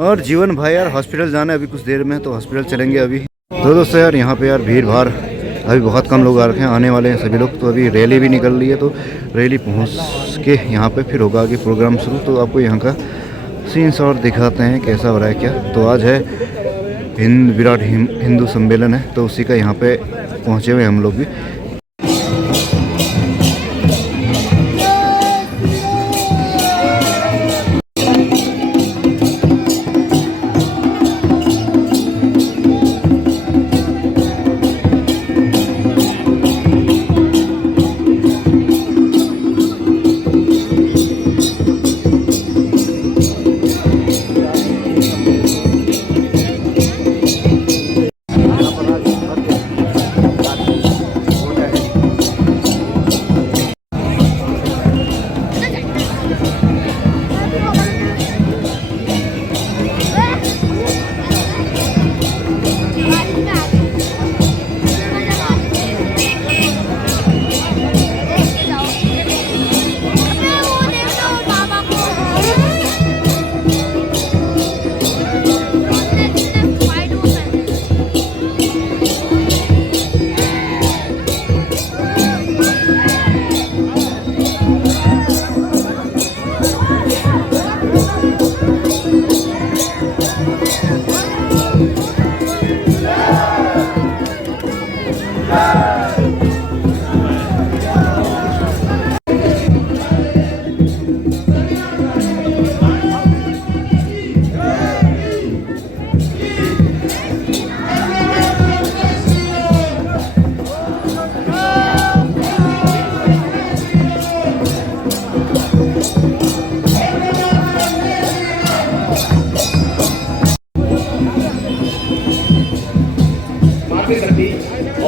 और जीवन भाई यार हॉस्पिटल जाना है अभी कुछ देर में, तो हॉस्पिटल चलेंगे अभी। तो दोस्तों यार यहाँ पे यार भीड़ भाड़ अभी बहुत कम लोग आ रखे हैं, आने वाले हैं सभी लोग। तो अभी रैली भी निकल रही है, तो रैली पहुँच के यहाँ पे फिर होगा आगे प्रोग्राम शुरू। तो आपको यहाँ का सीन्स और दिखाते हैं कैसा हो रहा है क्या। तो आज है विराट हिंदू सम्मेलन है, तो उसी का यहाँ पे पहुँचे हुए हम लोग भी।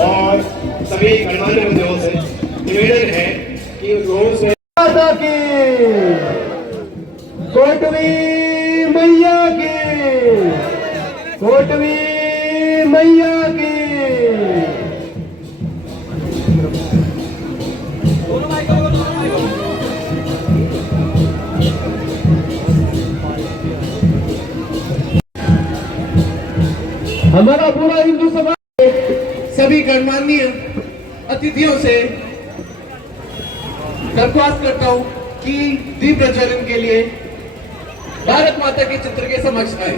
और सभी गणमान्य बंधुओं से निवेदन है कि रोज से कोटवी मैया की, कोटवी मैया की। हमारा पूरा हिंदू समाज सभी गणमान्य अतिथियों से दरख्वास्त करता हूं कि दीप प्रज्वलन के लिए भारत माता के चित्र के समक्ष आए।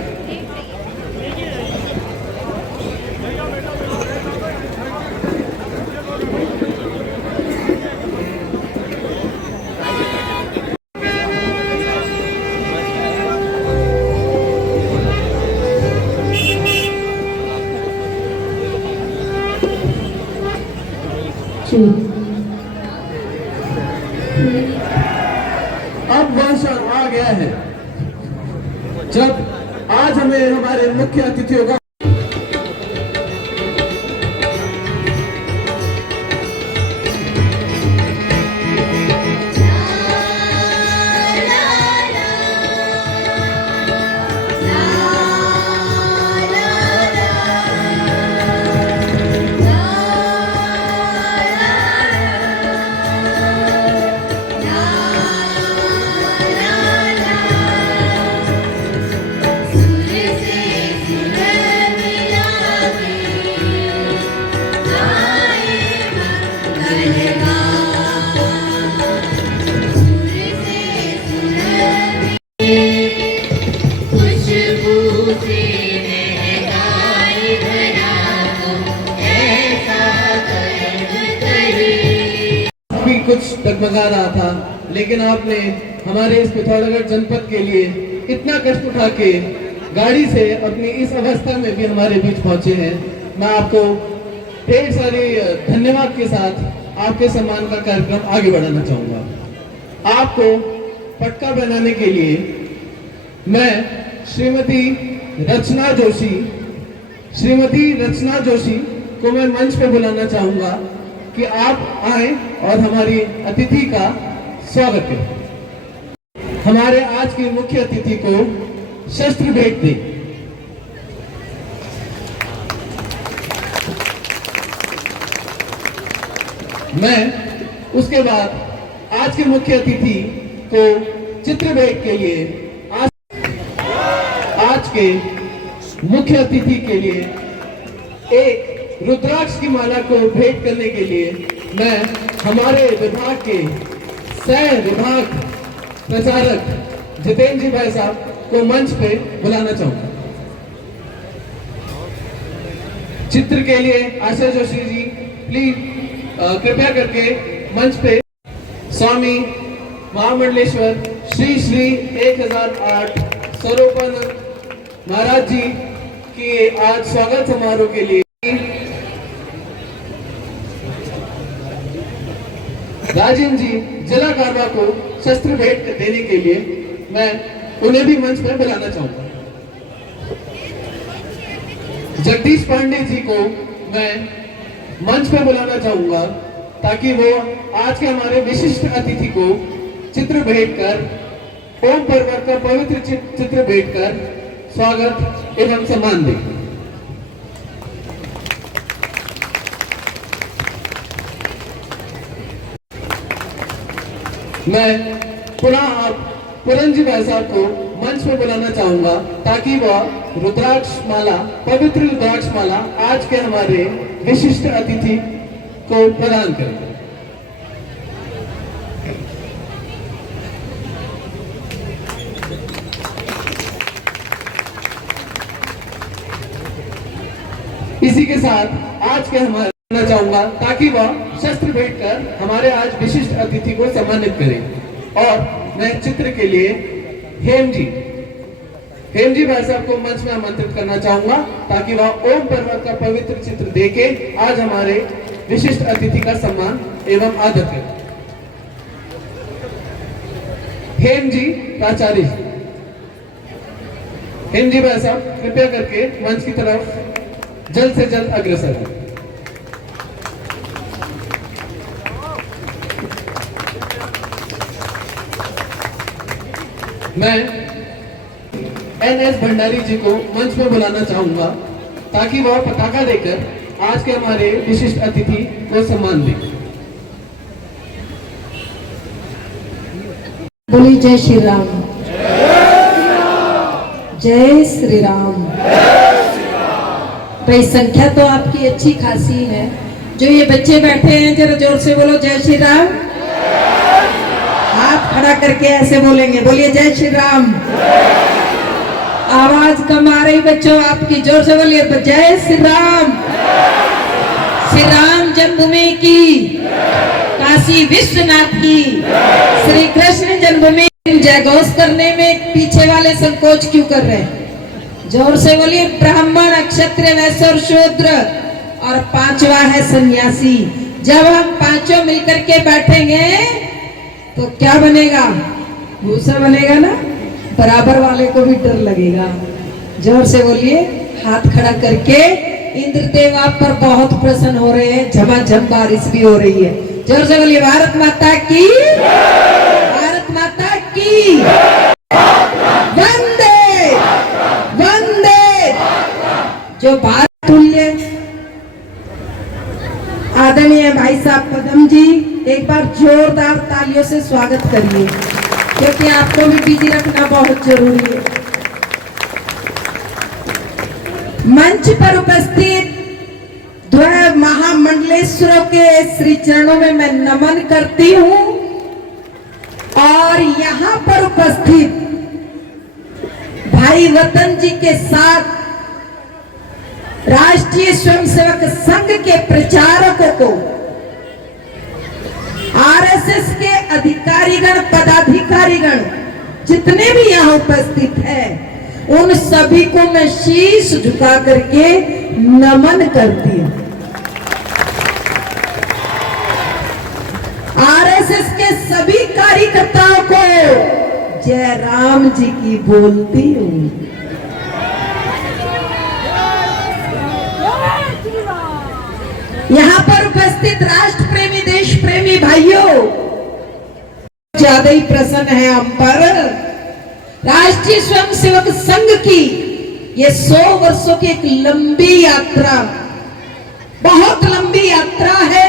अब वह क्षण आ गया है जब आज हमें हमारे मुख्य अतिथियों का कुछ डगमगा रहा था, लेकिन आपने हमारे इस पिथौरागढ़ जनपद के लिए इतना कष्ट उठा के गाड़ी से अपनी इस अवस्था में भी हमारे बीच पहुंचे हैं। मैं आपको ढेर सारे धन्यवाद के साथ आपके सम्मान का कार्यक्रम आगे बढ़ाना चाहूंगा। आपको पटका बनाने के लिए मैं श्रीमती रचना जोशी को मैं मंच पे बुलाना चाहूंगा कि आप आए और हमारी अतिथि का स्वागत करें। हमारे आज के मुख्य अतिथि को शस्त्र भेंट दें। मैं उसके बाद आज के मुख्य अतिथि को चित्र भेंट के लिए आज के मुख्य अतिथि के लिए एक रुद्राक्ष की माला को भेंट करने के लिए मैं हमारे विभाग के सह विभाग प्रचारक जितेंद्र जी भाई साहब को मंच पे बुलाना चाहूंगा। चित्र के लिए आशा जोशी जी प्लीज कृपया करके मंच पे स्वामी महामंडलेश्वर श्री श्री 1008 स्वरूपानंद महाराज जी के आज स्वागत समारोह के लिए राजेंद्र जी जिला कारवा को शस्त्र भेंट देने के लिए मैं उन्हें भी मंच पर बुलाना चाहूंगा। जगदीश पांडे जी को मैं मंच पर बुलाना चाहूंगा ताकि वो आज के हमारे विशिष्ट अतिथि को चित्र भेंट कर ओम पर्वत का पवित्र चित्र भेंट कर स्वागत एवं सम्मान दें। मैं पुनः आप पुरंजी भाई साहब को मंच पे बुलाना चाहूंगा ताकि वह रुद्राक्ष माला पवित्र रुद्राक्ष माला आज के हमारे विशिष्ट अतिथि को प्रदान करें। इसी के साथ आज के हमारे चाहूंगा ताकि वह शस्त्र भेंट कर हमारे आज विशिष्ट अतिथि को सम्मानित करें। और मैं चित्र के लिए हेम जी भाई साहब को मंच में आमंत्रित करना चाहूंगा ताकि वह ओम पर्वत का पवित्र चित्र देके आज हमारे विशिष्ट अतिथि का सम्मान एवं आदर करें। हेम जी प्राचार्य जी, हेम जी भाई साहब कृपया करके मंच की तरफ जल्द से जल्द अग्रसर हो। मैं NS भंडारी जी को मंच में बुलाना चाहूंगा ताकि वह पताका देकर आज के हमारे विशिष्ट अतिथि को सम्मान दें। बोली जय श्री राम। जय श्री राम। भाई संख्या तो आपकी अच्छी खासी है। जो ये बच्चे बैठे हैं जरा जोर से बोलो जय श्री राम। हाथ खड़ा करके ऐसे बोलेंगे, बोलिए जय श्री राम। आवाज कम आ रही बच्चों आपकी, जोर से बोलिए जय श्री राम। श्री राम जन्मभूमि की, काशी विश्वनाथ की, श्री कृष्ण जन्मभूमि। जयघोष करने में पीछे वाले संकोच क्यों कर रहे हैं? जोर से बोलिए ब्राह्मण, क्षत्रिय, वैश्य और शूद्र, और पांचवा है सन्यासी। जब हम पांचों मिलकर के बैठेंगे तो क्या बनेगा? भूसा बनेगा ना, बराबर वाले को भी डर लगेगा। जोर से बोलिए, हाथ खड़ा करके। इंद्रदेव आप पर बहुत प्रसन्न हो रहे हैं, झमाझम बारिश भी हो रही है। जोर से बोलिए भारत माता की, भारत माता की वंदे वंदे। जो भारत तुल्य आदरणीय भाई साहब पदम जी, एक बार जोरदार तालियों से स्वागत करिए क्योंकि आपको भी बिजी रखना बहुत जरूरी है। मंच पर उपस्थित द्वय महामंडलेश्वरों के श्री चरणों में मैं नमन करती हूँ और यहाँ पर उपस्थित भाई वतन जी के साथ राष्ट्रीय स्वयंसेवक संघ के प्रचारकों को, आरएसएस के अधिकारीगण, पदाधिकारीगण जितने भी यहाँ उपस्थित हैं, उन सभी को मैं शीश झुका करके नमन करती हूँ। आरएसएस के सभी कार्यकर्ताओं को जय राम जी की बोलती हूँ। यहाँ पर उपस्थित राष्ट्र प्रेमी, देश प्रेमी भाइयों, ज्यादा ही प्रसन्न है हम पर। राष्ट्रीय स्वयंसेवक संघ की ये 100 वर्षों की एक लंबी यात्रा, बहुत लंबी यात्रा है।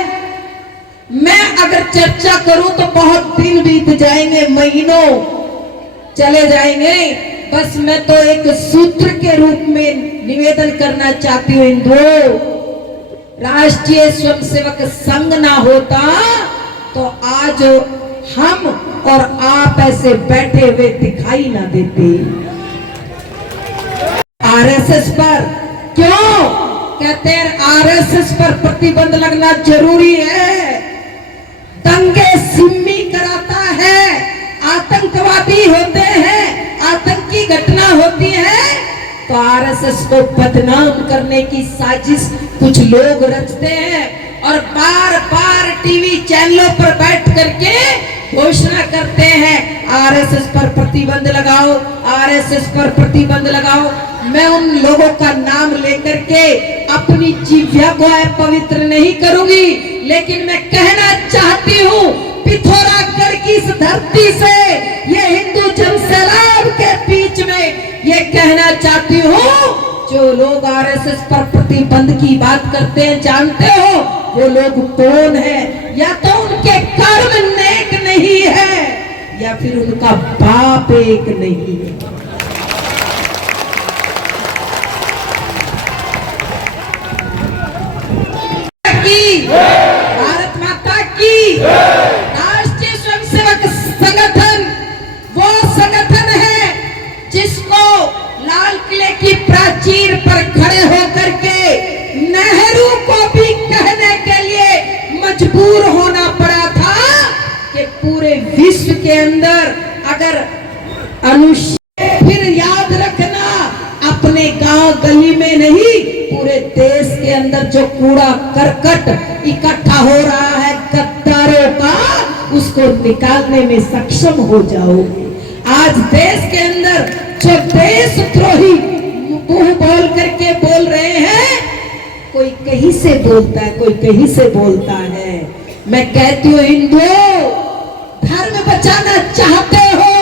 मैं अगर चर्चा करूं तो बहुत दिन बीत जाएंगे, महीनों चले जाएंगे। बस मैं तो एक सूत्र के रूप में निवेदन करना चाहती हूँ, हिंदुओं, राष्ट्रीय स्वयंसेवक संघ ना होता तो आज हम और आप ऐसे बैठे हुए दिखाई ना देते। आरएसएस पर क्यों कहते हैं आरएसएस पर प्रतिबंध लगना जरूरी है? दंगे सिम्मी कराता है, आतंकवादी होते हैं, आतंकी घटना होती है, तो आरएसएस को बदनाम करने की साजिश कुछ लोग रचते हैं और बार बार टीवी चैनलों पर बैठ करके घोषणा करते हैं आरएसएस पर प्रतिबंध लगाओ, आरएसएस पर प्रतिबंध लगाओ। मैं उन लोगों का नाम लेकर के अपनी जिह्वा को पवित्र नहीं करूंगी, लेकिन मैं कहना चाहती हूँ पिथौरागढ़ की इस धरती से, ये हिंदू जनसैलाब के बीच में ये कहना चाहती हूँ, जो लोग आरएसएस पर प्रतिबंध की बात करते हैं, जानते हो वो लोग कौन है? या तो उनके कर्म नेक नहीं है या फिर उनका बाप एक नहीं है। भारत माता की। राष्ट्रीय स्वयंसेवक संगठन वो संगठन है जिसको लाल किले की प्राचीर पर खड़े होकर के नेहरू को भी कहने के लिए मजबूर होना पड़ा था कि पूरे विश्व के अंदर अगर अनुच्छेद, फिर याद रखना अपने गांव गली में नहीं, पूरे देश के अंदर जो कूड़ा करकट इकट्ठा हो रहा है गद्दारों का, उसको निकालने में सक्षम हो जाओगे। आज देश के अंदर जो देशद्रोही मुंह बोल करके बोल रहे हैं, कोई कहीं से बोलता है, कोई कहीं से बोलता है। मैं कहती हूँ हिंदुओं, धर्म बचाना चाहते हो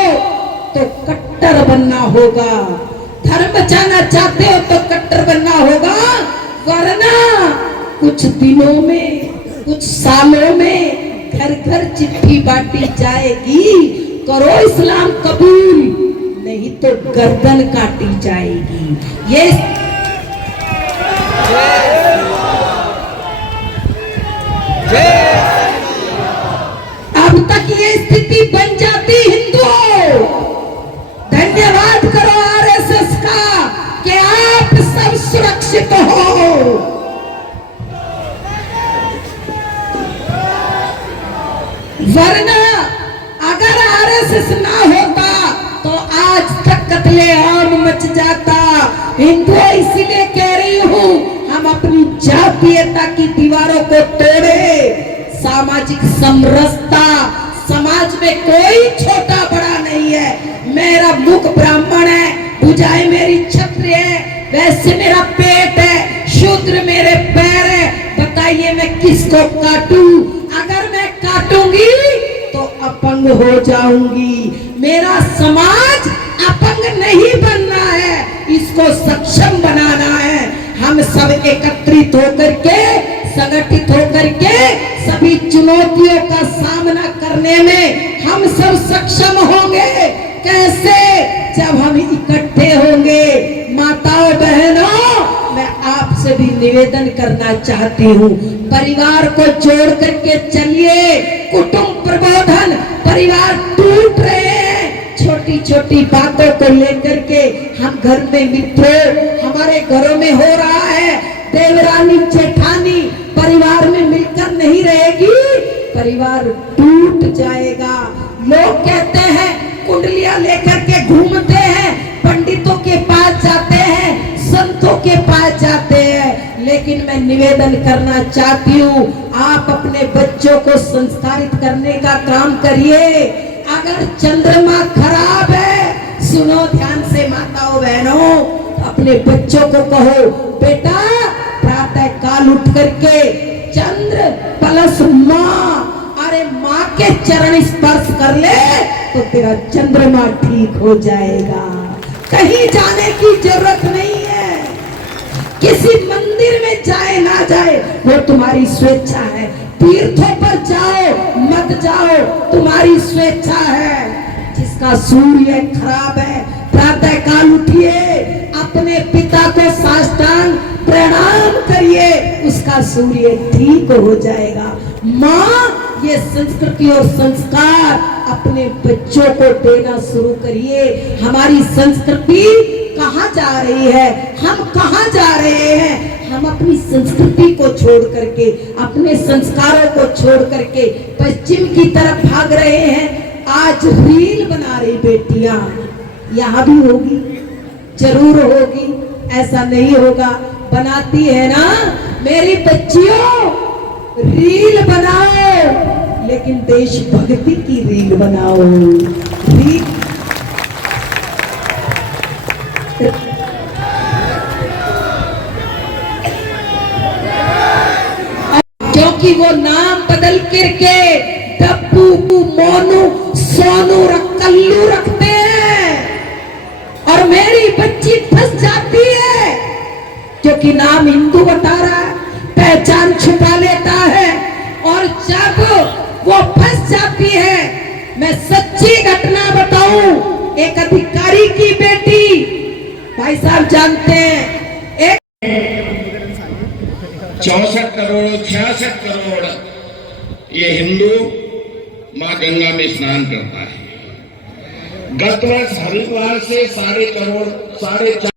तो कट्टर बनना होगा, धर्म बचाना चाहते हो तो कट्टर बनना होगा, वरना कुछ दिनों में, कुछ सालों में घर घर चिट्ठी बांटी जाएगी, करो इस्लाम कबूल, नहीं तो गर्दन काटी जाएगी। ये अब तक ये स्थिति बन जाती हिंदुओं, धन्यवाद करो आरएसएस का कि आप सब सुरक्षित हो। वरना अगर आरएसएस ना होता तो आज तक कत्लेआम मच जाता। हिंदुओं, इसलिए कह रही हूँ, हम अपनी जातीयता की दीवारों को तोड़े। सामाजिक समरसता, समाज में कोई छोटा बड़ा नहीं है। मेरा मुख ब्राह्मण है, भुजाएं मेरी क्षत्रिय है, वैसे मेरा पेट है, शूद्र मेरे पैर है। बताइए मैं किसको काटूं? अगर मैं काटूंगी तो अपंग हो जाऊंगी। मेरा समाज अपंग नहीं बनना है, इसको सक्षम बनाना है। हम सब एकत्रित होकर के, संगठित होकर के सभी चुनौतियों का सामना करने में हम सब सक्षम होंगे। कैसे? जब हम इकट्ठे होंगे। माताओं बहनों, मैं आपसे भी निवेदन करना चाहती हूँ, परिवार को जोड़ करके चलिए। कुटुंब प्रबोधन, परिवार टूट रहे हैं छोटी छोटी बातों को लेकर के। हम घर में मित्रों, हमारे घरों में हो रहा है, देवरानी जेठानी परिवार में मिलकर नहीं रहेगी, परिवार टूट जाएगा। लोग कहते हैं, कुंडलियां लेकर के घूमते हैं, पंडितों के पास जाते हैं, संतों के पास जाते हैं, लेकिन मैं निवेदन करना चाहती हूँ, आप अपने बच्चों को संस्कारित करने का काम करिए। अगर चंद्रमा खराब है, सुनो ध्यान से माताओं बहनों, अपने बच्चों को कहो, बेटा प्रातः काल उठ करके चंद्र प्लस माँ, अरे माँ के चरण स्पर्श कर ले तो तेरा चंद्रमा ठीक हो जाएगा। कहीं जाने की जरूरत नहीं है, किसी मंदिर में जाए ना जाए वो तुम्हारी स्वेच्छा है। तीर्थों पर जाओ मत जाओ, तुम्हारी स्वेच्छा है। जिसका सूर्य खराब है, प्रातः काल उठिए, अपने पिता को साष्टांग प्रणाम करिए, उसका सूर्य ठीक हो जाएगा। माँ, ये संस्कृति और संस्कार अपने बच्चों को देना शुरू करिए। हमारी संस्कृति कहाँ जा रही है, हम कहाँ जा रहे हैं? हम अपनी संस्कृति को छोड़ करके, अपने संस्कारों को छोड़ करके पश्चिम की तरफ भाग रहे हैं। आज रील बना रही बेटियां, यहाँ भी होगी, जरूर होगी, ऐसा नहीं होगा, बनाती है ना। मेरी बच्चियों, रील बनाओ, लेकिन देशभक्ति की रील बनाओ। रील क्योंकि वो नाम बदल करके डब्बू, मोनू, सोनू, कल्लू रखते हैं और मेरी बच्ची फंस जाती है क्योंकि नाम हिंदू बता रहा है, पहचान छुपा लेता है। और जब वो फंस जाती है, मैं सच्ची घटना बताऊं, एक अधिकारी की बेटी, भाई साहब जानते हैं, एक 64 करोड़ 66 करोड़ ये हिंदू माँ गंगा में स्नान करता है। गत वर्ष हरिद्वार से 4.5 करोड़